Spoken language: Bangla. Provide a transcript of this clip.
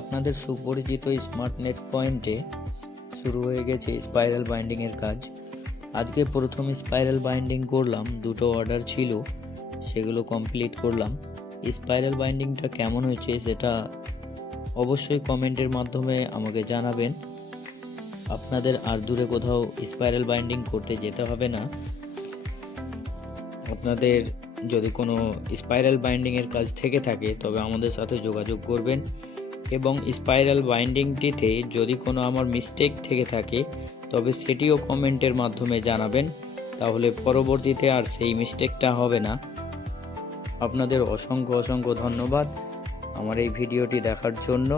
আপনাদের সুপরিচিত স্মার্ট নেট পয়েন্টে শুরু হয়ে গেছে স্পাইরাল বাইন্ডিংয়ের কাজ। আজকে প্রথম স্পাইরাল বাইন্ডিং করলাম, দুটো অর্ডার ছিল, সেগুলো কমপ্লিট করলাম। স্পাইরাল বাইন্ডিংটা কেমন হয়েছে সেটা অবশ্যই কমেন্টের মাধ্যমে আমাকে জানাবেন। আপনাদের আর দূরে কোথাও স্পাইরাল বাইন্ডিং করতে যেতে হবে না। আপনাদের যদি কোনো স্পাইরাল বাইন্ডিংয়ের কাজ থেকে থাকে তবে আমাদের সাথে যোগাযোগ করবেন, এবং স্পাইরাল বাইন্ডিংটিতে যদি কোনো আমার মিস্টেক থেকে থাকে তবে সেটিও কমেন্টের মাধ্যমে জানাবেন, তাহলে পরবর্তীতে আর সেই মিস্টেকটা হবে না। আপনাদের অসংখ্য ধন্যবাদ আমার এই ভিডিওটি দেখার জন্য।